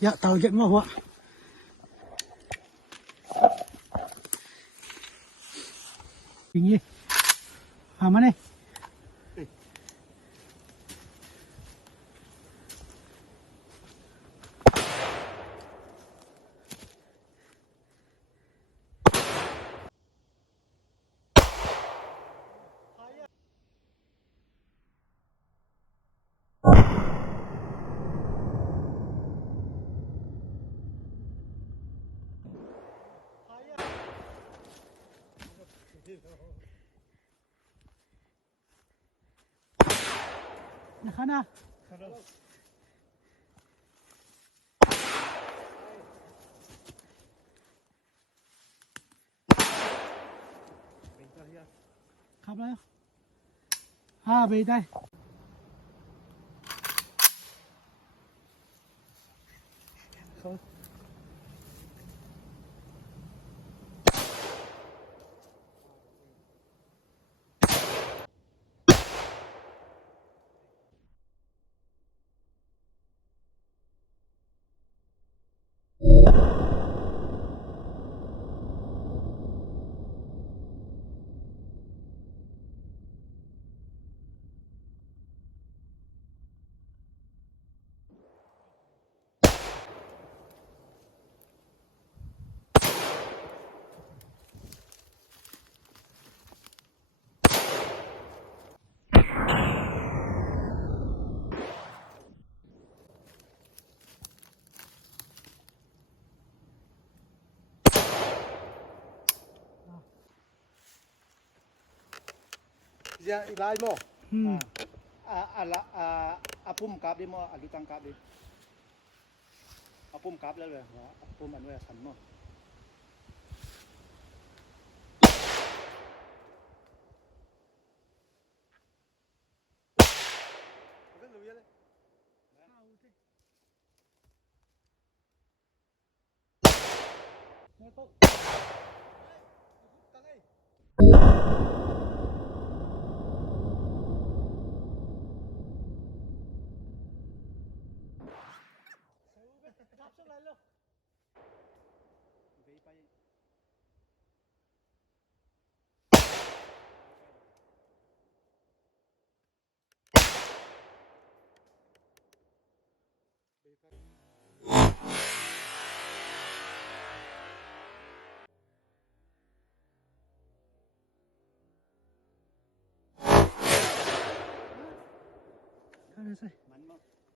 dạ tàu dẫn vào họa ini mana Nakana. Khắp đấy. Về đây. Không. Dia ilai mo. Apum kap di mo alutang kap di. Apum kap le apum an we san mo. Kan lu ya le. Đây.